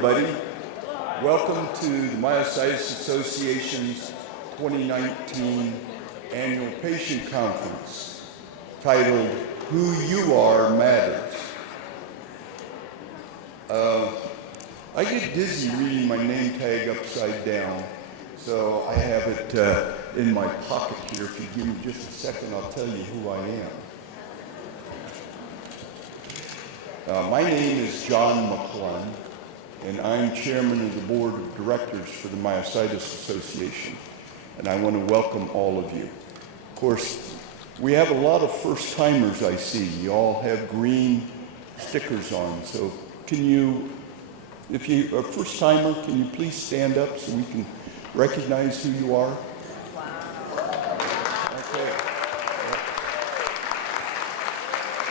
everybody. Welcome to the Myositis Association's 2019 Annual Patient Conference titled, Who You Are Matters. I get dizzy reading my name tag upside down, so I have it in my pocket here. If you give me just a second, I'll tell you who I am. My name is John McClun, and I'm chairman of the board of directors for the Myositis Association, and I want to welcome all of you. Of course, we have a lot of first-timers I see. You all have green stickers on, so can you, if you're a first-timer, can you please stand up so we can recognize who you are? Okay.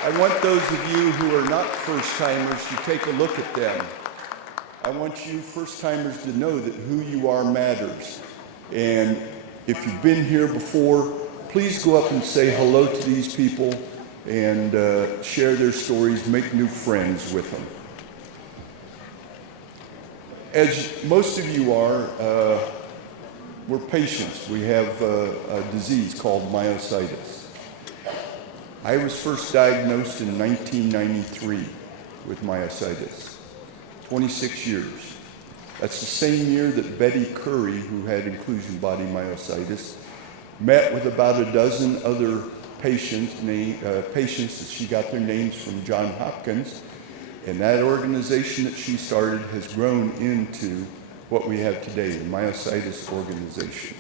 I want those of you who are not first-timers to take a look at them. I want you first-timers to know that who you are matters. And if you've been here before, please go up and say hello to these people and share their stories, make new friends with them. As most of you are, we're patients. We have a disease called myositis. I was first diagnosed in 1993 with myositis, 26 years. That's the same year that Betty Curry, who had inclusion body myositis, met with about a dozen other patients that she got their names from Johns Hopkins, and that organization that she started has grown into what we have today, the Myositis Organization,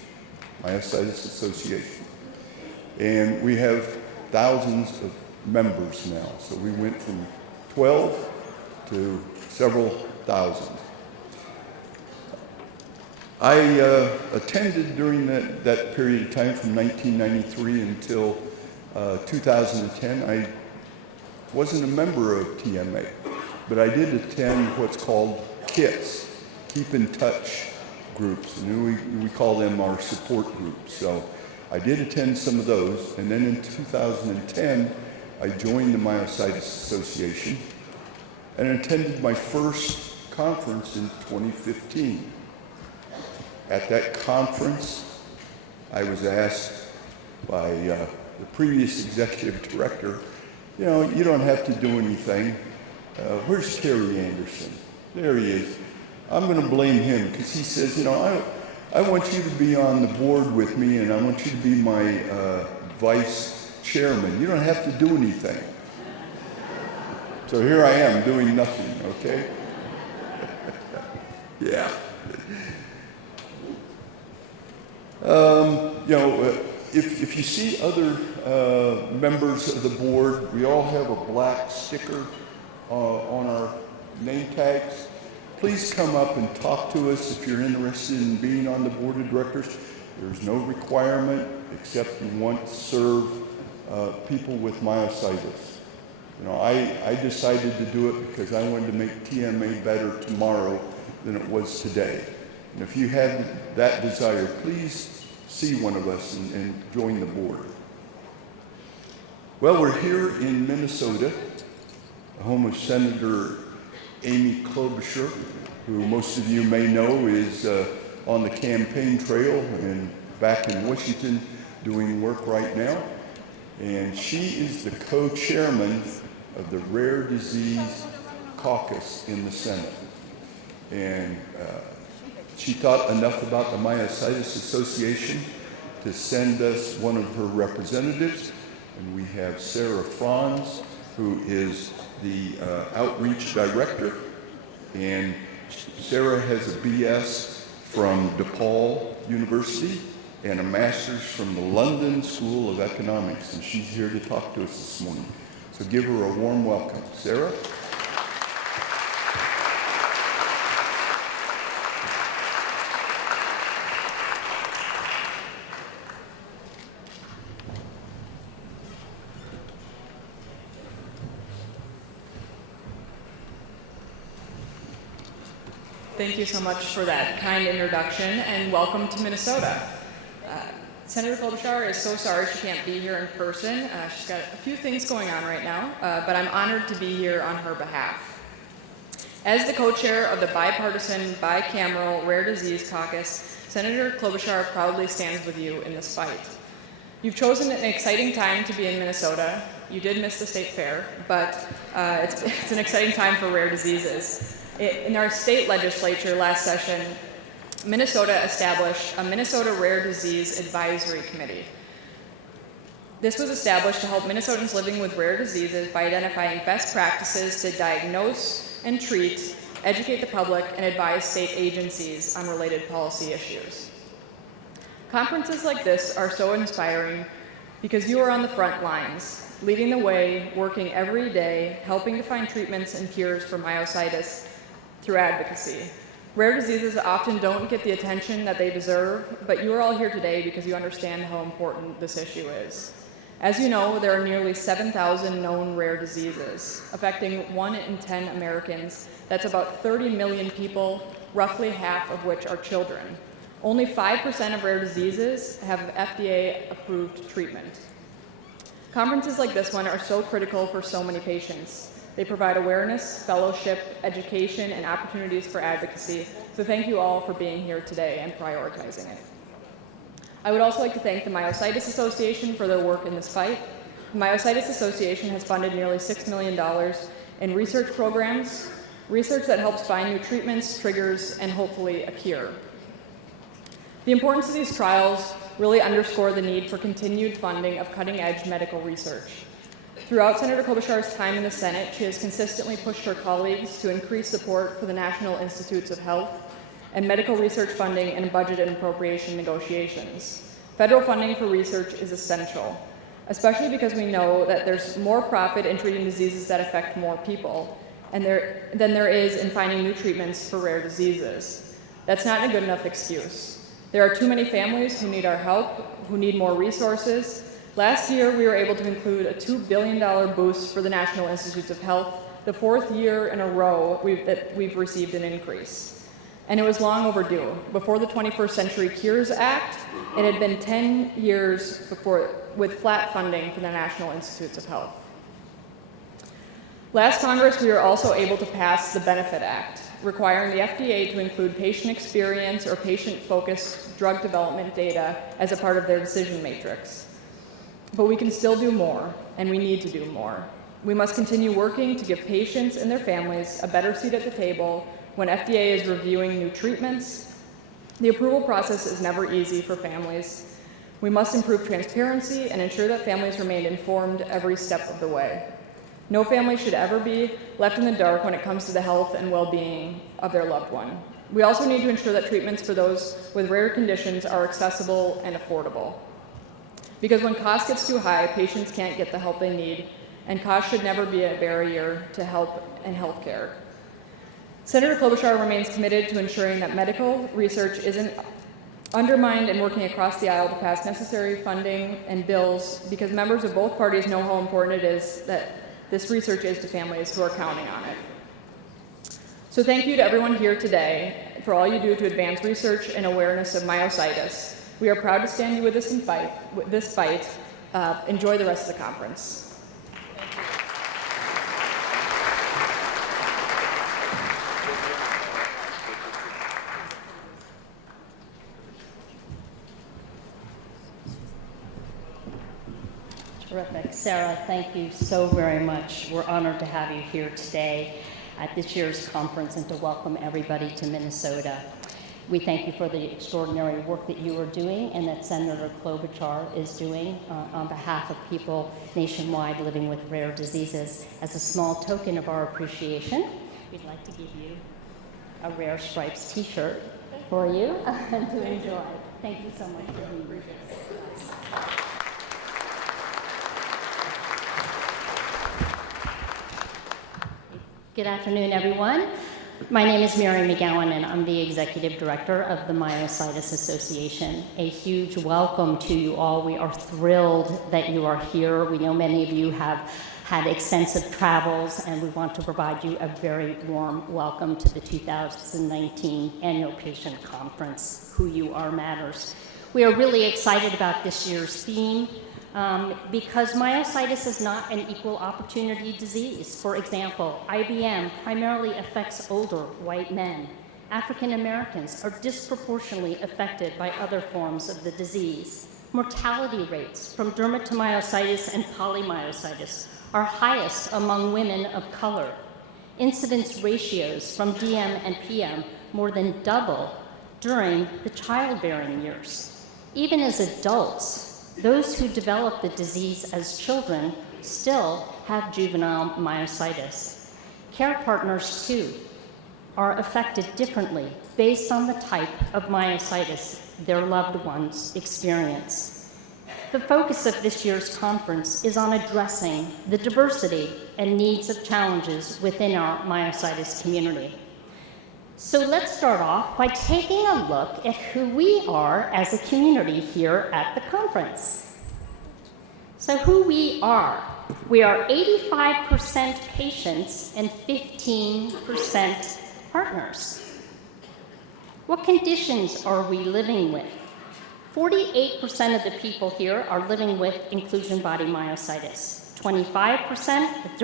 Myositis Association. And we have thousands of members now. So we went from 12 to several thousand. I attended during that period of time from 1993 until 2010. I wasn't a member of TMA, but I did attend what's called KITS, Keep in Touch groups, and we call them our support groups. So I did attend some of those, and then in 2010, I joined the Myositis Association and attended my first conference in 2015. At that conference, I was asked by the previous executive director, you know, you don't have to do anything. Where's Terry Anderson? There he is. I'm going to blame him because he says, you know, I want you to be on the board with me and I want you to be my vice chairman. You don't have to do anything. So here I am doing nothing, okay? Yeah. You know, if you see other members of the board, we all have a black sticker on our name tags. Please come up and talk to us if you're interested in being on the board of directors. There's no requirement except you want to serve people with myositis. You know, I decided to do it because I wanted to make TMA better tomorrow than it was today. And if you had that desire, please see one of us and join the board. Well, we're here in Minnesota, the home of Senator Amy Klobuchar, who most of you may know is on the campaign trail and back in Washington doing work right now. And she is the co-chairman of the Rare Disease Caucus in the Senate. And she thought enough about the Myositis Association to send us one of her representatives. And we have Sarah Franz, who is the outreach director. And Sarah has a BS from DePaul University and a master's from the London School of Economics. And she's here to talk to us this morning. So give her a warm welcome. Sarah? Thank you so much for that kind introduction, and welcome to Minnesota. Senator Klobuchar is so sorry she can't be here in person. She's got a few things going on right now, but I'm honored to be here on her behalf. As the co-chair of the bipartisan, bicameral Rare Disease Caucus, Senator Klobuchar proudly stands with you in this fight. You've chosen an exciting time to be in Minnesota. You did miss the state fair, but it's an exciting time for rare diseases. In our state legislature last session, Minnesota established a Minnesota Rare Disease Advisory Committee. This was established to help Minnesotans living with rare diseases by identifying best practices to diagnose and treat, educate the public, and advise state agencies on related policy issues. Conferences like this are so inspiring because you are on the front lines, leading the way, working every day, helping to find treatments and cures for myositis through advocacy. Rare diseases often don't get the attention that they deserve, but you are all here today because you understand how important this issue is. As you know, there are nearly 7,000 known rare diseases, affecting 1 in 10 Americans. That's about 30 million people, roughly half of which are children. Only 5% of rare diseases have FDA-approved treatment. Conferences like this one are so critical for so many patients. They provide awareness, fellowship, education, and opportunities for advocacy. So thank you all for being here today and prioritizing it. I would also like to thank the Myositis Association for their work in this fight. The Myositis Association has funded nearly $6 million in research programs, research that helps find new treatments, triggers, and hopefully a cure. The importance of these trials really underscore the need for continued funding of cutting-edge medical research. Throughout Senator Klobuchar's time in the Senate, she has consistently pushed her colleagues to increase support for the National Institutes of Health and medical research funding in budget and appropriation negotiations. Federal funding for research is essential, especially because we know that there's more profit in treating diseases that affect more people than there is in finding new treatments for rare diseases. That's not a good enough excuse. There are too many families who need our help, who need more resources. Last year, we were able to include a $2 billion boost for the National Institutes of Health, the 4th year in a row that we've received an increase. And it was long overdue. Before the 21st Century Cures Act, it had been 10 years before with flat funding for the National Institutes of Health. Last Congress, we were also able to pass the Benefit Act, requiring the FDA to include patient experience or patient-focused drug development data as a part of their decision matrix. But we can still do more, and we need to do more. We must continue working to give patients and their families a better seat at the table when FDA is reviewing new treatments. The approval process is never easy for families. We must improve transparency and ensure that families remain informed every step of the way. No family should ever be left in the dark when it comes to the health and well-being of their loved one. We also need to ensure that treatments for those with rare conditions are accessible and affordable. Because when cost gets too high, patients can't get the help they need, and cost should never be a barrier to help and health care. Senator Klobuchar remains committed to ensuring that medical research isn't undermined and working across the aisle to pass necessary funding and bills, because members of both parties know how important it is that this research is to families who are counting on it. So thank you to everyone here today for all you do to advance research and awareness of myositis. We are proud to stand with this fight. Enjoy the rest of the conference. Terrific. Sarah, thank you so very much. We're honored to have you here today at this year's conference and to welcome everybody to Minnesota. We thank you for the extraordinary work that you are doing and that Senator Klobuchar is doing on behalf of people nationwide living with rare diseases. As a small token of our appreciation, we'd like to give you a Rare Stripes t-shirt for you and to enjoy. Thank you so much for being with us. Good afternoon, everyone. My name is Mary McGowan, and I'm the Executive Director of the Myositis Association. A huge welcome to you all. We are thrilled that you are here. We know many of you have had extensive travels, and we want to provide you a very warm welcome to the 2019 Annual Patient Conference, Who You Are Matters. We are really excited about this year's theme, because myositis is not an equal opportunity disease. For example, IBM primarily affects older white men. African Americans are disproportionately affected by other forms of the disease. Mortality rates from dermatomyositis and polymyositis are highest among women of color. Incidence ratios from DM and PM more than double during the childbearing years. Even as adults, those who develop the disease as children still have juvenile myositis. Care partners, too, are affected differently based on the type of myositis their loved ones experience. The focus of this year's conference is on addressing the diversity and needs of challenges within our myositis community. So let's start off by taking a look at who we are as a community here at the conference. So who we are. We are 85% patients and 15% partners. What conditions are we living with? 48% of the people here are living with inclusion body myositis, 25% with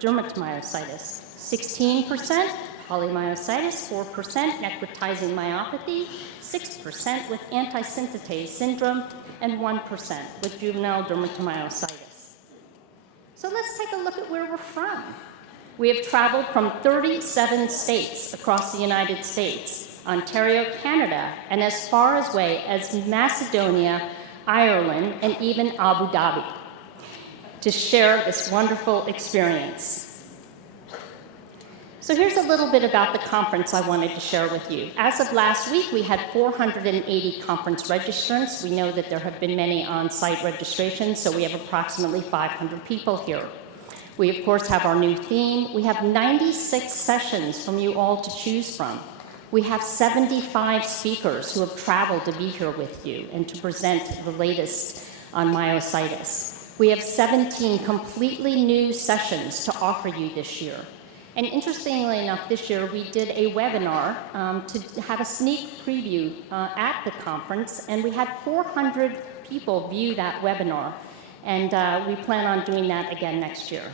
dermatomyositis, 16% polymyositis, 4% necrotizing myopathy, 6% with antisynthetase syndrome, and 1% with juvenile dermatomyositis. So let's take a look at where we're from. We have traveled from 37 states across the United States, Ontario, Canada, and as far away as Macedonia, Ireland, and even Abu Dhabi to share this wonderful experience. So here's a little bit about the conference I wanted to share with you. As of last week, we had 480 conference registrants. We know that there have been many on-site registrations, so we have approximately 500 people here. We, of course, have our new theme. We have 96 sessions from you all to choose from. We have 75 speakers who have traveled to be here with you and to present the latest on myositis. We have 17 completely new sessions to offer you this year. And interestingly enough, this year we did a webinar to have a sneak preview at the conference, and we had 400 people view that webinar, and we plan on doing that again next year.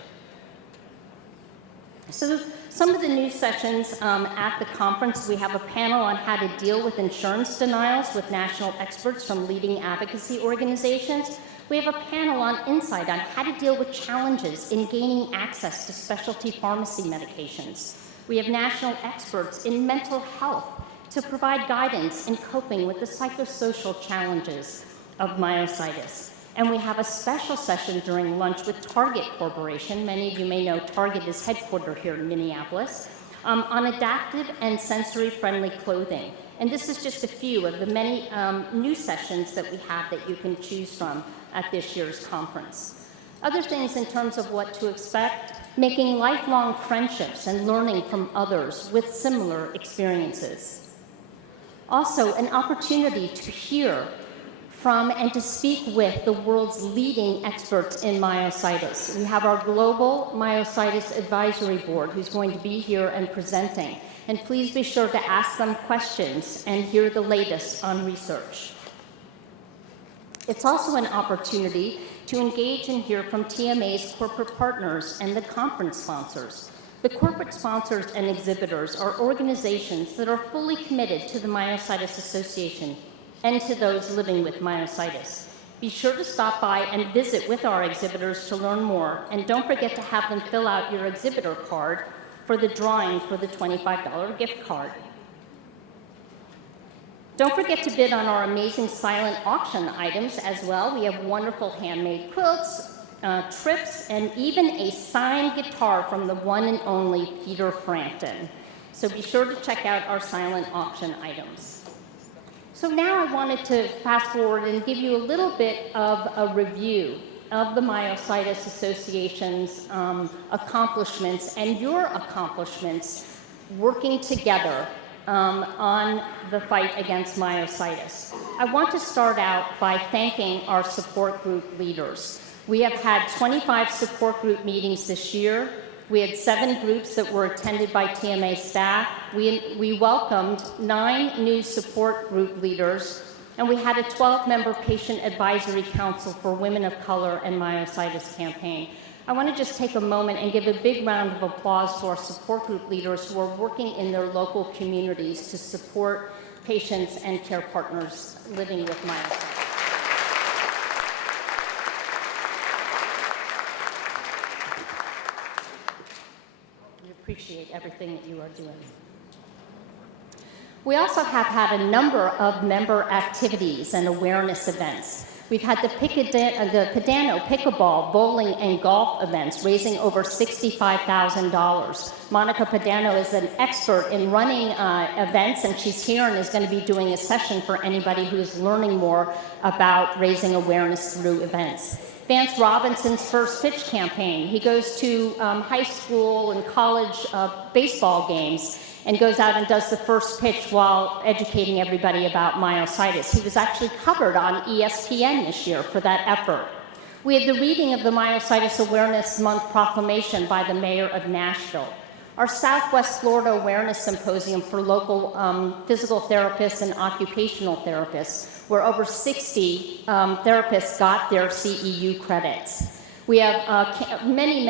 So some of the new sessions at the conference, we have a panel on how to deal with insurance denials with national experts from leading advocacy organizations. We have a panel on insight on how to deal with challenges in gaining access to specialty pharmacy medications. We have national experts in mental health to provide guidance in coping with the psychosocial challenges of myositis. And we have a special session during lunch with Target Corporation. Many of you may know Target is headquartered here in Minneapolis, on adaptive and sensory-friendly clothing. And this is just a few of the many new sessions that we have that you can choose from at this year's conference. Other things in terms of what to expect: making lifelong friendships and learning from others with similar experiences. Also, an opportunity to hear from and to speak with the world's leading experts in myositis. We have our Global Myositis Advisory Board who's going to be here and presenting. And please be sure to ask them questions and hear the latest on research. It's also an opportunity to engage and hear from TMA's corporate partners and the conference sponsors. The corporate sponsors and exhibitors are organizations that are fully committed to the Myositis Association and to those living with myositis. Be sure to stop by and visit with our exhibitors to learn more, and don't forget to have them fill out your exhibitor card for the drawing for the $25 gift card. Don't forget to bid on our amazing silent auction items as well. We have wonderful handmade quilts, trips, and even a signed guitar from the one and only Peter Frampton. So be sure to check out our silent auction items. So now I wanted to fast forward and give you a little bit of a review of the Myositis Association's accomplishments and your accomplishments working together on the fight against myositis. I want to start out by thanking our support group leaders. We have had 25 support group meetings this year. We had 7 groups that were attended by TMA staff. We welcomed 9 new support group leaders And we had a 12-member patient advisory council for women of color and myositis campaign. I want to just take a moment and give a big round of applause to our support group leaders who are working in their local communities to support patients and care partners living with myositis. We appreciate everything that you are doing. We also have had a number of member activities and awareness events. We've had the Padano pickleball, bowling, and golf events, raising over $65,000. Monica Padano is an expert in running events, and she's here and is going to be doing a session for anybody who is learning more about raising awareness through events. Vance Robinson's First Pitch campaign. He goes to high school and college baseball games and goes out and does the first pitch while educating everybody about myositis. He was actually covered on ESPN this year for that effort. We had the reading of the Myositis Awareness Month proclamation by the mayor of Nashville. Our Southwest Florida Awareness Symposium for local physical therapists and occupational therapists, where over 60 therapists got their CEU credits. We have many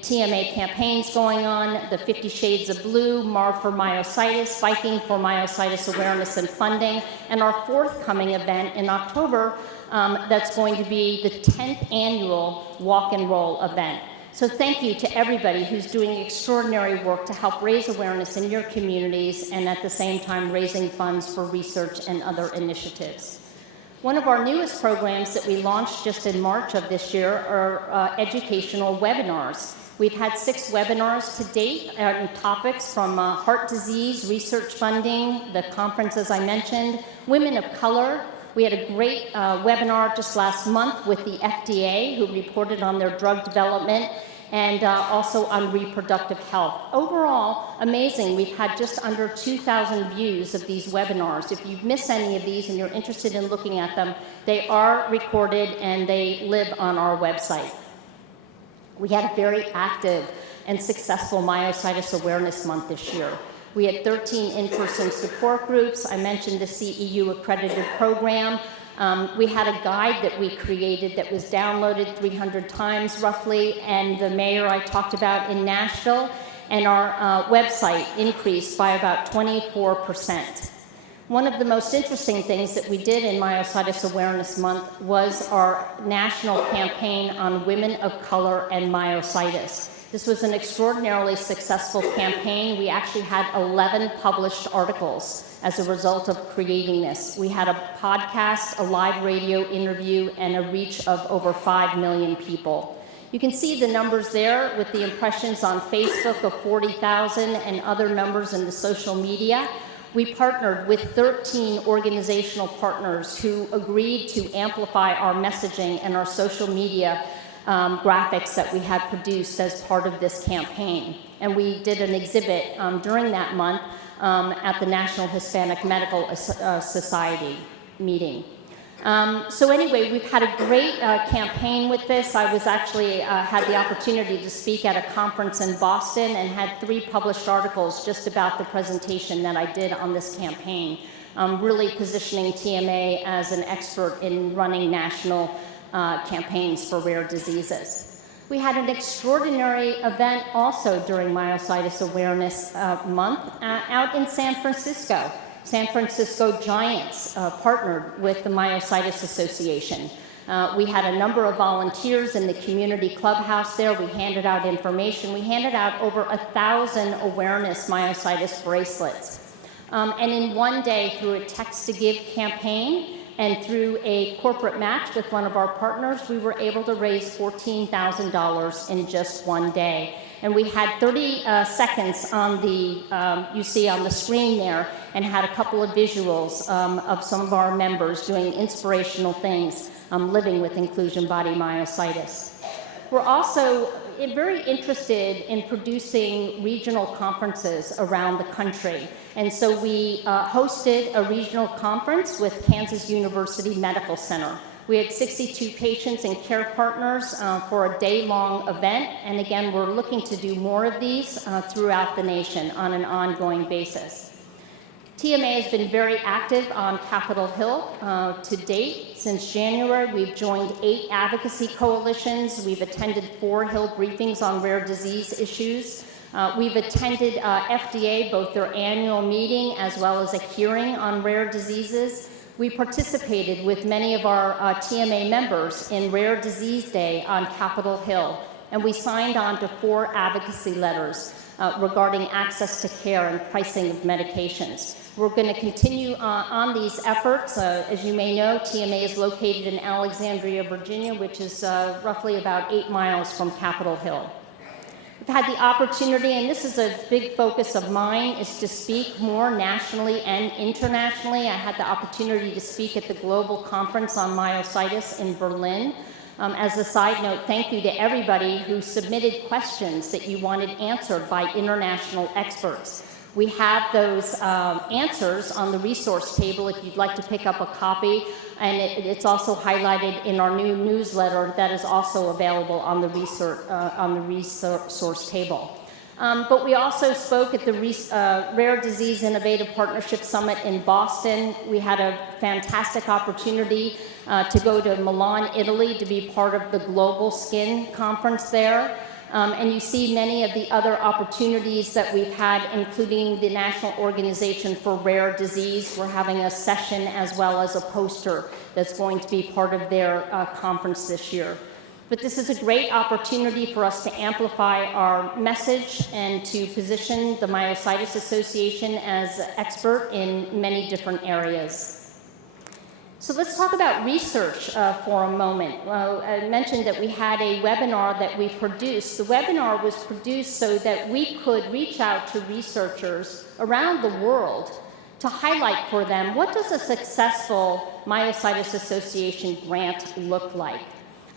TMA campaigns going on, the 50 Shades of Blue, Marv for Myositis, Viking for Myositis Awareness and Funding, and our forthcoming event in October that's going to be the 10th annual Walk and Roll event. So thank you to everybody who's doing extraordinary work to help raise awareness in your communities and at the same time raising funds for research and other initiatives. One of our newest programs that we launched just in March of this year are educational webinars. We've had 6 webinars to date on topics from heart disease, research funding, the conference as I mentioned, women of color. We had a great webinar just last month with the FDA who reported on their drug development and also on reproductive health. Overall, amazing. We've had just under 2,000 views of these webinars. If you've missed any of these and you're interested in looking at them, they are recorded and they live on our website. We had a very active and successful Myositis Awareness Month this year. We had 13 in-person support groups. I mentioned the CEU accredited program. We had a guide that we created that was downloaded 300 times roughly, and the mayor I talked about in Nashville, and our website increased by about 24%. One of the most interesting things that we did in Myositis Awareness Month was our national campaign on women of color and myositis. This was an extraordinarily successful campaign. We actually had 11 published articles as a result of creating this. We had a podcast, a live radio interview, and a reach of over 5 million people. You can see the numbers there with the impressions on Facebook of 40,000 and other numbers in the social media. We partnered with 13 organizational partners who agreed to amplify our messaging and our social media graphics that we had produced as part of this campaign. And we did an exhibit during that month at the National Hispanic Medical Society meeting. So anyway, we've had a great campaign with this. I was actually had the opportunity to speak at a conference in Boston and had 3 published articles just about the presentation that I did on this campaign, really positioning TMA as an expert in running national campaigns for rare diseases. We had an extraordinary event also during Myositis Awareness Month out in San Francisco. San Francisco Giants partnered with the Myositis Association. We had a number of volunteers in the community clubhouse there. We handed out information. We handed out over 1,000 awareness myositis bracelets. And in one day, through a Text to Give campaign, and through a corporate match with one of our partners, we were able to raise $14,000 in just one day. And we had 30 seconds on the, you see on the screen there, and had a couple of visuals of some of our members doing inspirational things, living with inclusion body myositis. We're also very interested in producing regional conferences around the country. And so we hosted a regional conference with Kansas University Medical Center. We had 62 patients and care partners for a day-long event. And again, we're looking to do more of these throughout the nation on an ongoing basis. TMA has been very active on Capitol Hill to date. Since January, we've joined 8 advocacy coalitions. We've attended 4 Hill briefings on rare disease issues. We've attended FDA, both their annual meeting as well as a hearing on rare diseases. We participated with many of our TMA members in Rare Disease Day on Capitol Hill, and we signed on to 4 advocacy letters regarding access to care and pricing of medications. We're going to continue on these efforts. As you may know, TMA is located in Alexandria, Virginia, which is roughly about 8 miles from Capitol Hill. We've had the opportunity, and this is a big focus of mine, is to speak more nationally and internationally. I had the opportunity to speak at the Global Conference on Myositis in Berlin. As a side note, thank you to everybody who submitted questions that you wanted answered by international experts. We have those answers on the resource table if you'd like to pick up a copy, and it's also highlighted in our new newsletter that is also available on the resource table. But we also spoke at the Rare Disease Innovative Partnership Summit in Boston. We had a fantastic opportunity to go to Milan, Italy, to be part of the Global Skin Conference there. And you see many of the other opportunities that we've had, including the National Organization for Rare Disease. We're having a session as well as a poster that's going to be part of their conference this year. But this is a great opportunity for us to amplify our message and to position the Myositis Association as an expert in many different areas. So let's talk about research for a moment. I mentioned that we had a webinar that we produced. The webinar was produced so that we could reach out to researchers around the world to highlight for them what does a successful Myositis Association grant look like.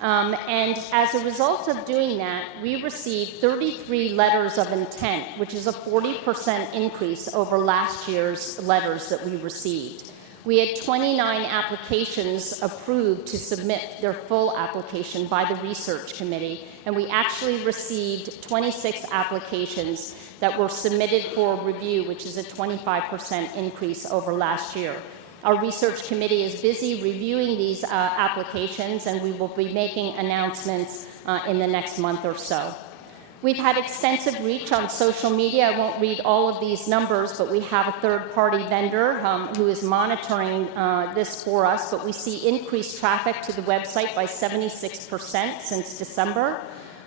And as a result of doing that, we received 33 letters of intent, which is a 40% increase over last year's letters that we received. We had 29 applications approved to submit their full application by the research committee, and we actually received 26 applications that were submitted for review, which is a 25% increase over last year. Our research committee is busy reviewing these applications, and we will be making announcements in the next month or so. We've had extensive reach on social media. I won't read all of these numbers, but we have a third-party vendor who is monitoring this for us, but we see increased traffic to the website by 76% since December.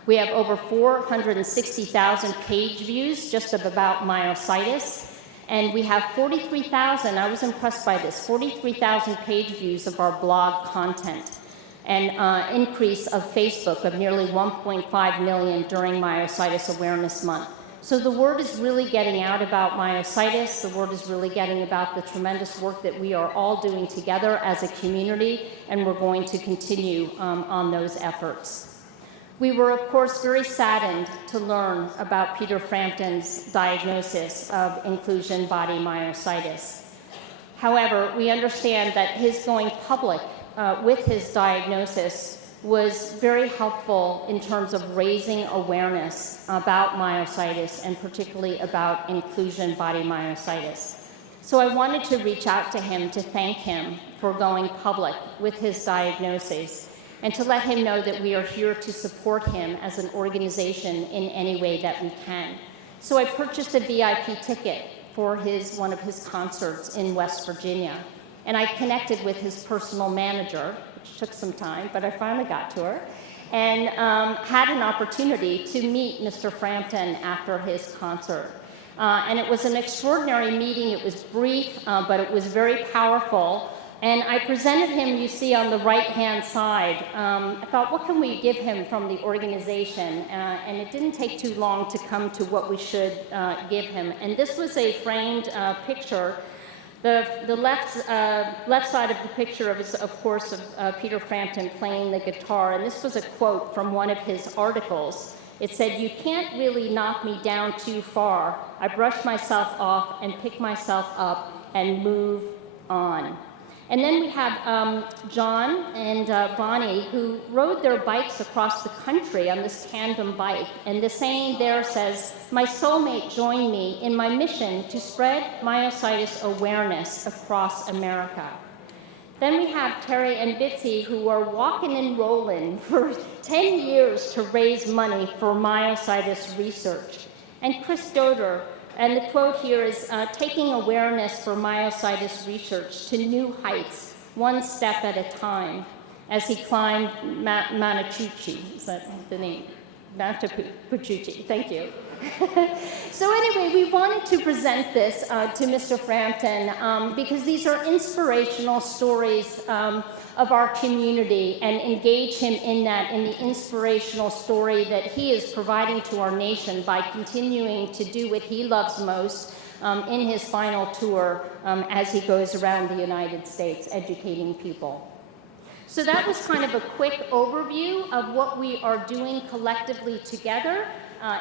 We have over 460,000 page views just of about myositis, and we have 43,000, I was impressed by this, 43,000 page views of our blog content. An increase of Facebook of nearly 1.5 million during Myositis Awareness Month. So the word is really getting out about myositis. The word is really getting about the tremendous work that we are all doing together as a community, and we're going to continue on those efforts. We were, of course, very saddened to learn about Peter Frampton's diagnosis of inclusion body myositis. However, we understand that his going public with his diagnosis was very helpful in terms of raising awareness about myositis and particularly about inclusion body myositis. So I wanted to reach out to him to thank him for going public with his diagnosis and to let him know that we are here to support him as an organization in any way that we can. So I purchased a VIP ticket for one of his concerts in West Virginia. And I connected with his personal manager, which took some time, but I finally got to her, and had an opportunity to meet Mr. Frampton after his concert. And it was an extraordinary meeting. It was brief, but it was very powerful. And I presented him, you see on the right-hand side. I thought, what can we give him from the organization? And it didn't take too long to come to what we should give him. And this was a framed picture. The left side of the picture is, of course, of Peter Frampton playing the guitar, and this was a quote from one of his articles. It said, "You can't really knock me down too far. I brush myself off and pick myself up and move on." And then we have John and Bonnie, who rode their bikes across the country on this tandem bike. And the saying there says, "My soulmate joined me in my mission to spread myositis awareness across America." Then we have Terry and Bitsy, who are walking and rolling for 10 years to raise money for myositis research. And Chris Doder, and the quote here is, taking awareness for myositis research to new heights, one step at a time, as he climbed Matapucci. Is that the name? Matapucci, thank you. So anyway, we wanted to present this to Mr. Frampton because these are inspirational stories of our community, and engage him in the inspirational story that he is providing to our nation by continuing to do what he loves most in his final tour as he goes around the United States educating people. So that was kind of a quick overview of what we are doing collectively together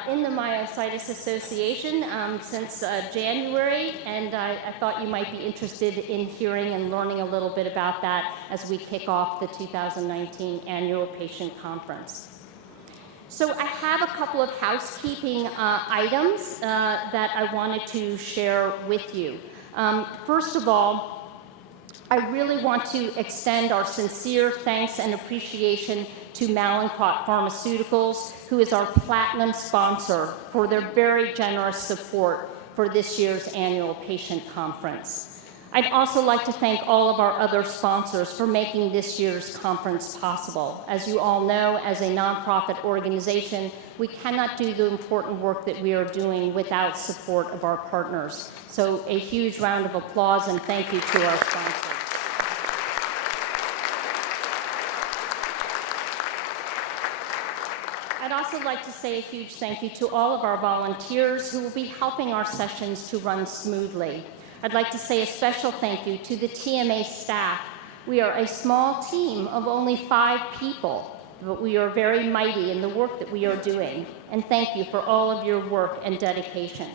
in the Myositis Association since January, and I thought you might be interested in hearing and learning a little bit about that as we kick off the 2019 Annual Patient Conference. So I have a couple of housekeeping items that I wanted to share with you. First of all, I really want to extend our sincere thanks and appreciation to Mallinckrodt Pharmaceuticals, who is our platinum sponsor, for their very generous support for this year's annual patient conference. I'd also like to thank all of our other sponsors for making this year's conference possible. As you all know, as a nonprofit organization, we cannot do the important work that we are doing without support of our partners. So a huge round of applause and thank you to our sponsors. I'd also like to say a huge thank you to all of our volunteers who will be helping our sessions to run smoothly. I'd like to say a special thank you to the TMA staff. We are a small team of only 5 people, but we are very mighty in the work that we are doing. And thank you for all of your work and dedication.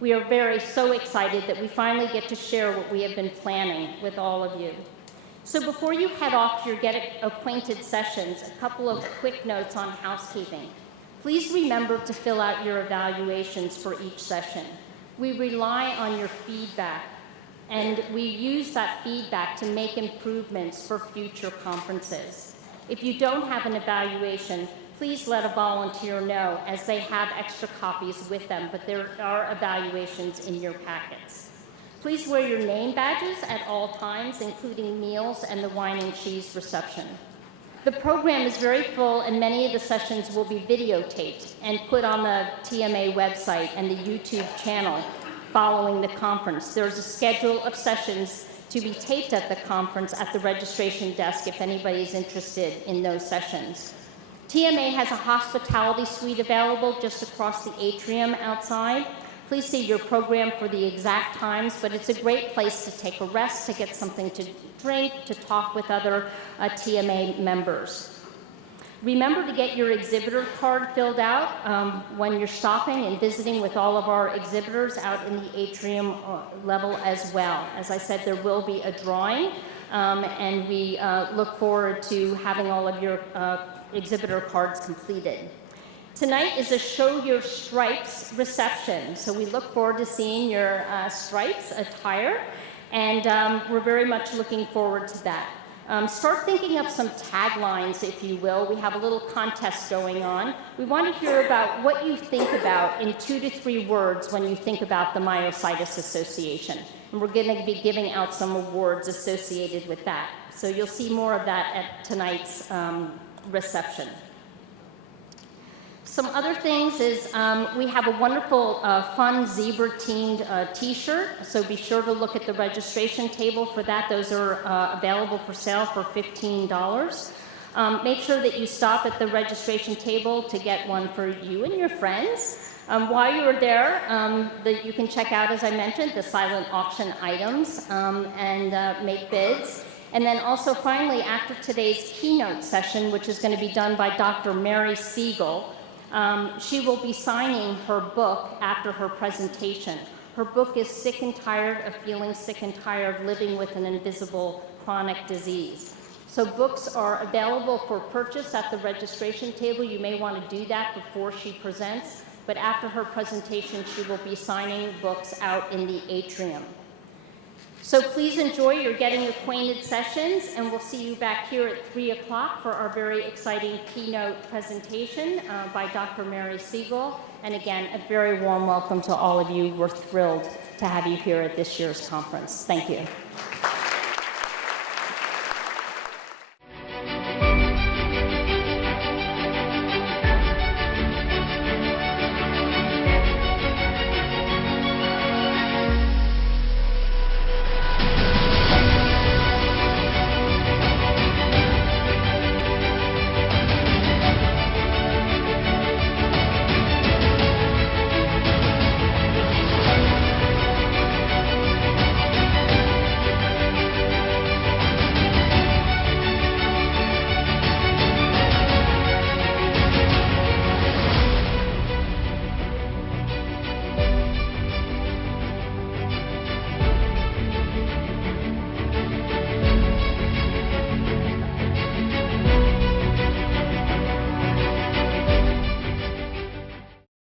We are so excited that we finally get to share what we have been planning with all of you. So before you head off to your Get Acquainted sessions, a couple of quick notes on housekeeping. Please remember to fill out your evaluations for each session. We rely on your feedback, and we use that feedback to make improvements for future conferences. If you don't have an evaluation, please let a volunteer know, as they have extra copies with them, but there are evaluations in your packets. Please wear your name badges at all times, including meals and the wine and cheese reception. The program is very full, and many of the sessions will be videotaped and put on the TMA website and the YouTube channel following the conference. There's a schedule of sessions to be taped at the conference at the registration desk if anybody's interested in those sessions. TMA has a hospitality suite available just across the atrium outside. Please see your program for the exact times, but it's a great place to take a rest, to get something to drink, to talk with other TMA members. Remember to get your exhibitor card filled out when you're stopping and visiting with all of our exhibitors out in the atrium level as well. As I said, there will be a drawing, and we look forward to having all of your exhibitor cards completed. Tonight is a Show Your Stripes reception, so we look forward to seeing your stripes attire, and we're very much looking forward to that. Start thinking up some taglines, if you will. We have a little contest going on. We want to hear about what you think about in 2 to 3 words when you think about the Myositis Association. And we're going to be giving out some awards associated with that. So you'll see more of that at tonight's reception. Some other things is we have a wonderful, fun zebra-themed t-shirt, so be sure to look at the registration table for that. Those are available for sale for $15. Make sure that you stop at the registration table to get one for you and your friends. While you're there, you can check out, as I mentioned, the silent auction items and make bids. And then also, finally, after today's keynote session, which is going to be done by Dr. Mary Siegel, she will be signing her book after her presentation. Her book is Sick and Tired of Feeling Sick and Tired, Living with an Invisible chronic disease. So books are available for purchase at the registration table. You may want to do that before she presents, but after her presentation, she will be signing books out in the atrium. So please enjoy your Getting Acquainted sessions, and we'll see you back here at 3 o'clock for our very exciting keynote presentation by Dr. Mary Siegel. And again, a very warm welcome to all of you. We're thrilled to have you here at this year's conference. Thank you.